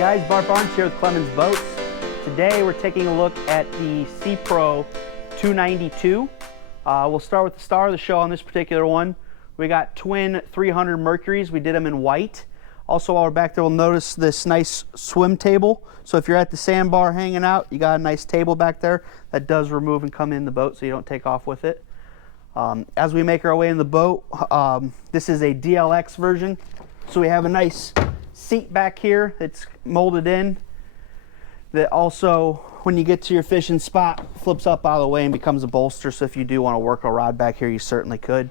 guys, Bart Barnes here with Clemons Boats. Today we're taking a look at the Sea Pro 292. We'll start with the star of the show on this particular one. We got twin 300 Mercuries. We did them in white. Also, while we're back there, we'll notice this nice swim table. So if you're at the sandbar hanging out, you got a nice table back there that does remove and come in the boat so you don't take off with it. As we make our way in the boat, this is a DLX version. So we have a nice seat back here that's molded in that also, when you get to your fishing spot, flips up out of the way and becomes a bolster. So if you do want to work a rod back here, you certainly could.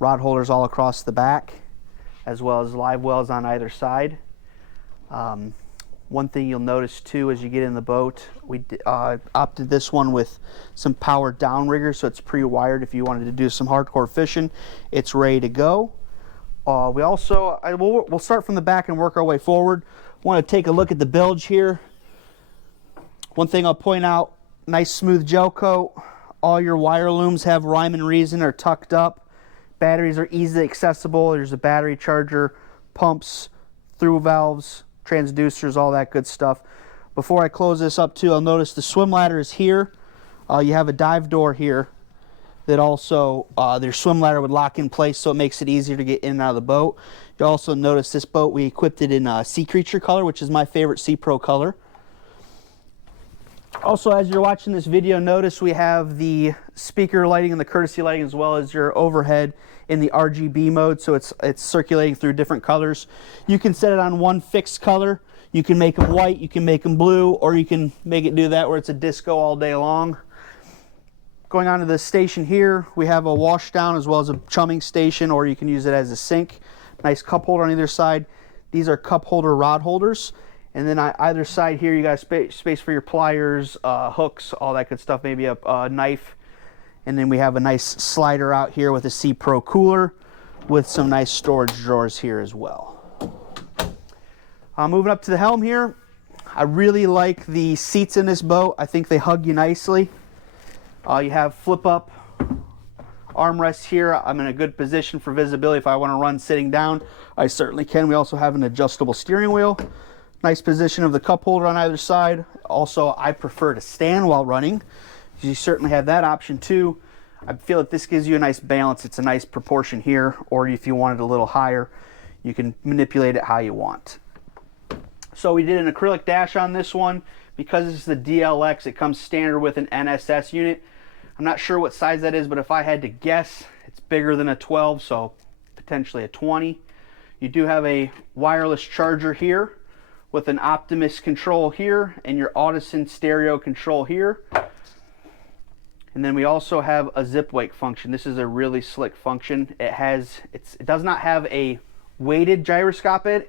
Rod holders all across the back, as well as live wells on either side. One thing you'll notice too as you get in the boat, we opted this one with some power downrigger, so it's pre-wired. If you wanted to do some hardcore fishing, it's ready to go. We'll start from the back and work our way forward. Want to take a look at the bilge here. One thing I'll point out, nice smooth gel coat. All your wire looms have rhyme and reason, are tucked up. Batteries are easily accessible. There's a battery charger, pumps, through valves, transducers, all that good stuff. Before I close this up too, I'll notice the swim ladder is here. You have a dive door here that also, their swim ladder would lock in place, so it makes it easier to get in and out of the boat. You'll also notice this boat, we equipped it in Sea Creature color, which is my favorite Sea Pro color. Also, as you're watching this video, notice we have the speaker lighting and the courtesy lighting, as well as your overhead in the RGB mode, so it's circulating through different colors. You can set it on one fixed color. You can make them white, you can make them blue, or you can make it do that where it's a disco all day long. Going on to the station here, we have a wash down as well as a chumming station, or you can use it as a sink. Nice cup holder on either side. These are cup holder rod holders. And then on either side here, you got space for your pliers, hooks, all that good stuff, maybe a knife. And then we have a nice slider out here with a Sea Pro cooler with some nice storage drawers here as well. Moving up to the helm here, I really like the seats in this boat. I think they hug you nicely. You have flip up armrests here. I'm in a good position for visibility. If I want to run sitting down, I certainly can. We also have an adjustable steering wheel. Nice position of the cup holder on either side. Also, I prefer to stand while running. You certainly have that option too. I feel that this gives you a nice balance. It's a nice proportion here, or if you want it a little higher, you can manipulate it how you want. So we did an acrylic dash on this one. Because this is the DLX, it comes standard with an NSS unit. I'm not sure what size that is, but if I had to guess, it's bigger than a 12, so potentially a 20. You do have a wireless charger here with an Optimus control here and your Audison stereo control here. And then we also have a zip wake function. This is a really slick function. It does not have a weighted gyroscope in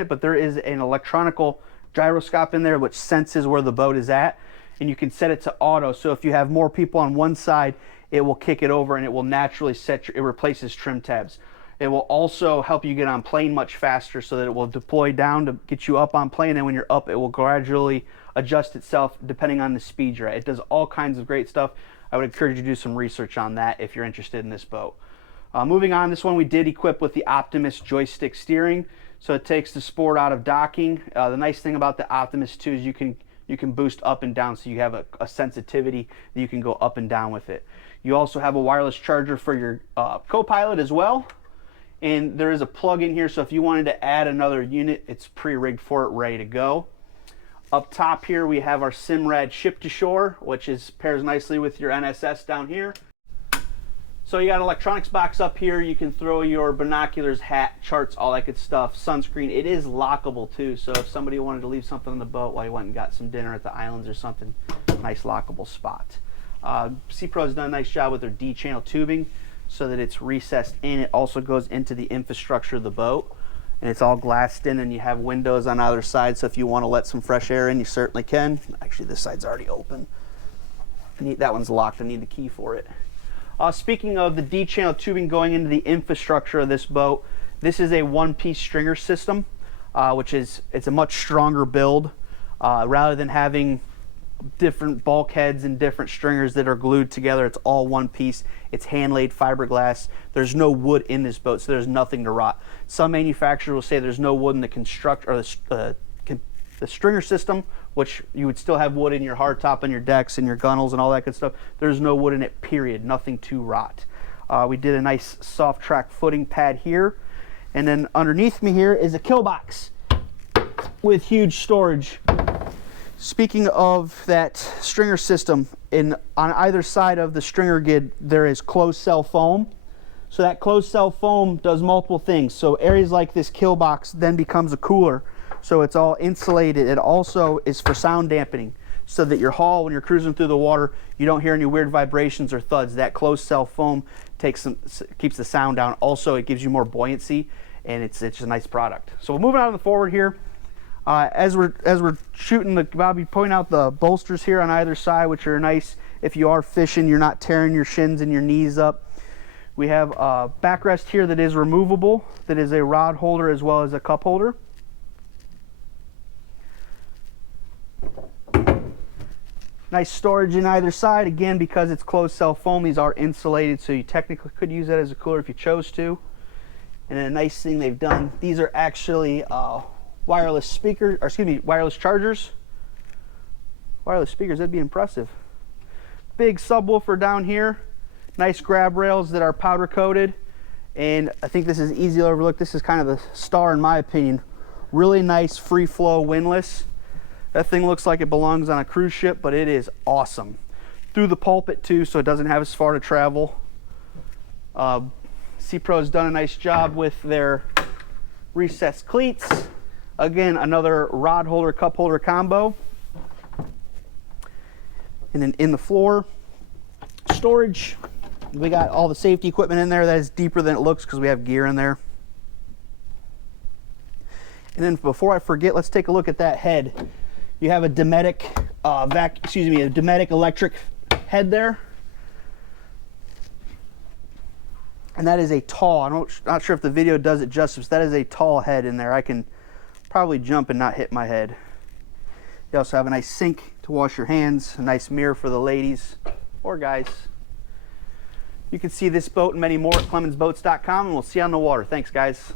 it, but there is an electronical gyroscope in there which senses where the boat is at, and you can set it to auto. So if you have more people on one side, it will kick it over and it will naturally it replaces trim tabs. It will also help you get on plane much faster, so that it will deploy down to get you up on plane, and when you're up, it will gradually adjust itself depending on the speed you're at. It does all kinds of great stuff. I would encourage you to do some research on that if you're interested in this boat. Moving on, this one we did equip with the Optimus joystick steering, so it takes the sport out of docking. The nice thing about the Optimus too is you can boost up and down, so you have a sensitivity that you can go up and down with it. You also have a wireless charger for your co-pilot as well. And there is a plug in here, so if you wanted to add another unit, it's pre-rigged for it, ready to go. Up top here, we have our Simrad ship to shore, which pairs nicely with your NSS down here. So you got an electronics box up here. You can throw your binoculars, hat, charts, all that good stuff. Sunscreen. It is lockable too, so if somebody wanted to leave something on the boat while you went and got some dinner at the islands or something, nice lockable spot. Sea Pro's done a nice job with their D-channel tubing, so that it's recessed in. It also goes into the infrastructure of the boat, and it's all glassed in, and you have windows on either side, so if you want to let some fresh air in, you certainly can. Actually, this side's already open. That one's locked. I need the key for it. Speaking of the D-channel tubing going into the infrastructure of this boat, this is a one-piece stringer system, it's a much stronger build. Rather than having different bulkheads and different stringers that are glued together, it's all one piece. It's hand-laid fiberglass. There's no wood in this boat, so there's nothing to rot. Some manufacturers will say there's no wood in the The stringer system, which you would still have wood in your hardtop and your decks and your gunnels and all that good stuff, there's no wood in it, period. Nothing to rot. We did a nice soft track footing pad here. And then underneath me here is a kill box with huge storage. Speaking of that stringer system, on either side of the stringer gid, there is closed cell foam. So that closed cell foam does multiple things. So areas like this kill box then becomes a cooler. So it's all insulated. It also is for sound dampening, so that your hull, when you're cruising through the water, you don't hear any weird vibrations or thuds. That closed cell foam keeps the sound down. Also, it gives you more buoyancy, and it's just a nice product. So we're moving on to the forward here. As we're shooting, Bobby point out the bolsters here on either side, which are nice if you are fishing. You're not tearing your shins and your knees up. We have a backrest here that is removable, that is a rod holder as well as a cup holder. Nice storage in either side. Again, because it's closed cell foam, these are insulated, so you technically could use that as a cooler if you chose to. And then a nice thing they've done, these are actually wireless speakers, or excuse me, wireless chargers. Wireless speakers, that'd be impressive. Big subwoofer down here. Nice grab rails that are powder coated. And I think this is easy to overlook. This is kind of the star in my opinion. Really nice free flow windlass. That thing looks like it belongs on a cruise ship, but it is awesome. Through the pulpit too, so it doesn't have as far to travel. C-Pro's done a nice job with their recessed cleats. Again, another rod holder, cup holder combo. And then in the floor, storage. We got all the safety equipment in there. That is deeper than it looks because we have gear in there. And then before I forget, let's take a look at that head. You have a Dometic a Dometic electric head there. And that is a tall, not sure if the video does it justice, that is a tall head in there. I can probably jump and not hit my head. You also have a nice sink to wash your hands, a nice mirror for the ladies or guys. You can see this boat and many more at clemonsboats.com, and we'll see you on the water. Thanks, guys.